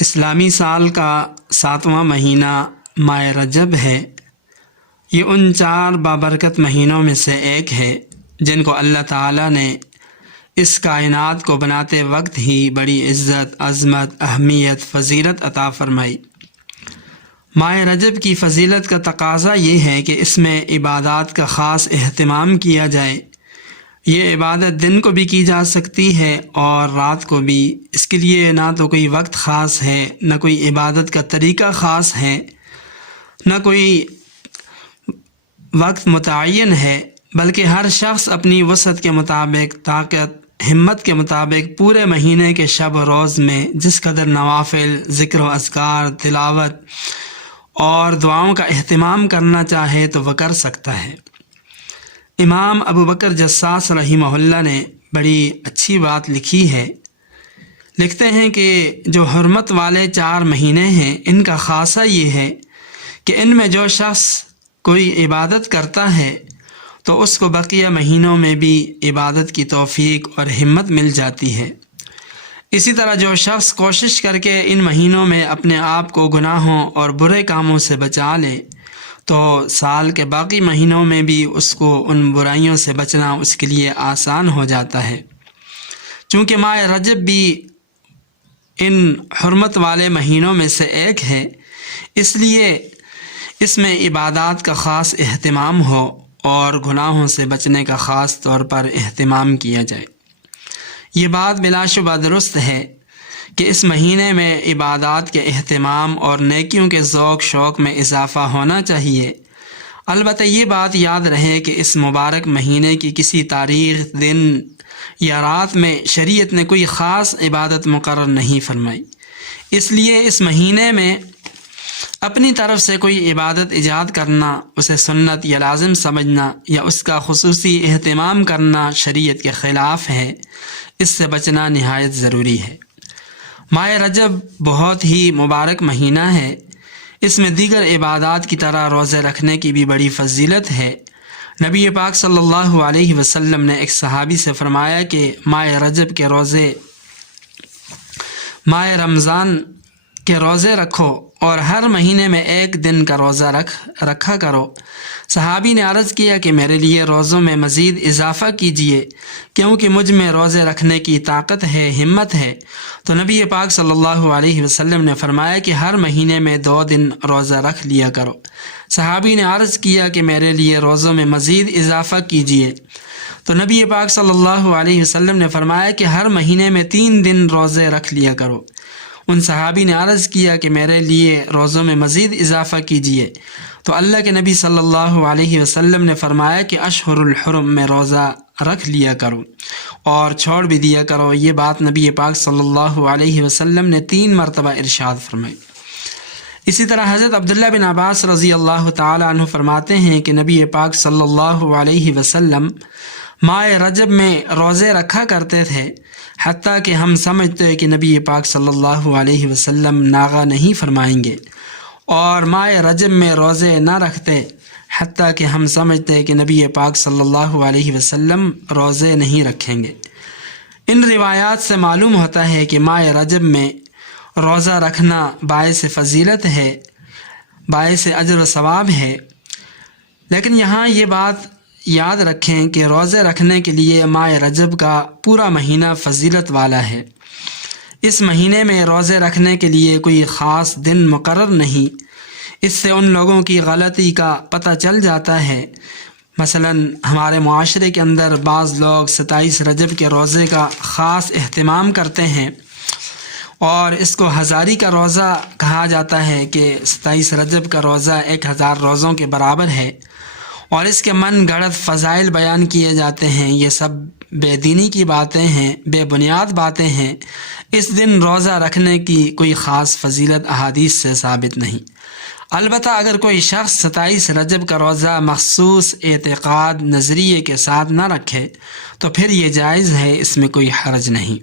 اسلامی سال کا 7واں مہینہ ماہ رجب ہے۔ یہ ان 4 بابرکت مہینوں میں سے ایک ہے جن کو اللہ تعالیٰ نے اس کائنات کو بناتے وقت ہی بڑی عزت، عظمت، اہمیت، فضیلت عطا فرمائی۔ ماہ رجب کی فضیلت کا تقاضا یہ ہے کہ اس میں عبادات کا خاص اہتمام کیا جائے۔ یہ عبادت دن کو بھی کی جا سکتی ہے اور رات کو بھی۔ اس کے لیے نہ تو کوئی وقت خاص ہے، نہ کوئی عبادت کا طریقہ خاص ہے، نہ کوئی وقت متعین ہے، بلکہ ہر شخص اپنی وسعت کے مطابق، طاقت، ہمت کے مطابق پورے مہینے کے شب و روز میں جس قدر نوافل، ذکر و اذکار، تلاوت اور دعاؤں کا اہتمام کرنا چاہے تو وہ کر سکتا ہے۔ امام ابو بکر جساس رحمہ اللہ نے بڑی اچھی بات لکھی ہے۔ لکھتے ہیں کہ جو حرمت والے 4 مہینے ہیں، ان کا خاصہ یہ ہے کہ ان میں جو شخص کوئی عبادت کرتا ہے تو اس کو بقیہ مہینوں میں بھی عبادت کی توفیق اور ہمت مل جاتی ہے۔ اسی طرح جو شخص کوشش کر کے ان مہینوں میں اپنے آپ کو گناہوں اور برے کاموں سے بچا لے تو سال کے باقی مہینوں میں بھی اس کو ان برائیوں سے بچنا اس کے لیے آسان ہو جاتا ہے۔ چونکہ ماہ رجب بھی ان حرمت والے مہینوں میں سے ایک ہے، اس لیے اس میں عبادات کا خاص اہتمام ہو اور گناہوں سے بچنے کا خاص طور پر اہتمام کیا جائے۔ یہ بات بلا شبہ درست ہے کہ اس مہینے میں عبادات کے اہتمام اور نیکیوں کے ذوق شوق میں اضافہ ہونا چاہیے۔ البتہ یہ بات یاد رہے کہ اس مبارک مہینے کی کسی تاریخ، دن یا رات میں شریعت نے کوئی خاص عبادت مقرر نہیں فرمائی، اس لیے اس مہینے میں اپنی طرف سے کوئی عبادت ایجاد کرنا، اسے سنت یا لازم سمجھنا یا اس کا خصوصی اہتمام کرنا شریعت کے خلاف ہے۔ اس سے بچنا نہایت ضروری ہے۔ ماہ رجب بہت ہی مبارک مہینہ ہے۔ اس میں دیگر عبادات کی طرح روزے رکھنے کی بھی بڑی فضیلت ہے۔ نبی پاک صلی اللہ علیہ وسلم نے ایک صحابی سے فرمایا کہ ماہ رجب کے روزے، ماہ رمضان کے روزے رکھو اور ہر مہینے میں 1 دن کا روزہ رکھا کرو۔ صحابی نے عرض کیا کہ میرے لیے روزوں میں مزید اضافہ کیجیے، کیونکہ مجھ میں روزے رکھنے کی طاقت ہے، ہمت ہے۔ تو نبی پاک صلی اللہ علیہ وسلم نے فرمایا کہ ہر مہینے میں 2 دن روزہ رکھ لیا کرو۔ صحابی نے عرض کیا کہ میرے لیے روزوں میں مزید اضافہ کیجیے۔ تو نبی پاک صلی اللہ علیہ وسلم نے فرمایا کہ ہر مہینے میں 3 دن روزے رکھ لیا کرو۔ ان صحابی نے عرض کیا کہ میرے لیے روزوں میں مزید اضافہ کیجیے۔ تو اللہ کے نبی صلی اللہ علیہ وسلم نے فرمایا کہ اشہر الحرم میں روزہ رکھ لیا کرو اور چھوڑ بھی دیا کرو۔ یہ بات نبی پاک صلی اللہ علیہ وسلم نے 3 مرتبہ ارشاد فرمائی۔ اسی طرح حضرت عبداللہ بن عباس رضی اللہ تعالی عنہ فرماتے ہیں کہ نبی پاک صلی اللہ علیہ وسلم ماہ رجب میں روزے رکھا کرتے تھے، حتیٰ کہ ہم سمجھتے کہ نبی پاک صلی اللہ علیہ وسلم ناغہ نہیں فرمائیں گے، اور ماہ رجب میں روزے نہ رکھتے حتیٰ کہ ہم سمجھتے کہ نبی پاک صلی اللہ علیہ وسلم روزے نہیں رکھیں گے۔ ان روایات سے معلوم ہوتا ہے کہ ماہ رجب میں روزہ رکھنا باعث فضیلت ہے، باعث اجر و ثواب ہے۔ لیکن یہاں یہ بات یاد رکھیں کہ روزے رکھنے کے لیے ماہ رجب کا پورا مہینہ فضیلت والا ہے۔ اس مہینے میں روزے رکھنے کے لیے کوئی خاص دن مقرر نہیں۔ اس سے ان لوگوں کی غلطی کا پتہ چل جاتا ہے۔ مثلا ہمارے معاشرے کے اندر بعض لوگ 27 رجب کے روزے کا خاص اہتمام کرتے ہیں اور اس کو ہزاری کا روزہ کہا جاتا ہے کہ 27 رجب کا روزہ 1000 روزوں کے برابر ہے، اور اس کے من گھڑت فضائل بیان کیے جاتے ہیں۔ یہ سب بے دینی کی باتیں ہیں، بے بنیاد باتیں ہیں۔ اس دن روزہ رکھنے کی کوئی خاص فضیلت احادیث سے ثابت نہیں۔ البتہ اگر کوئی شخص 27 رجب کا روزہ مخصوص اعتقاد نظریے کے ساتھ نہ رکھے تو پھر یہ جائز ہے، اس میں کوئی حرج نہیں۔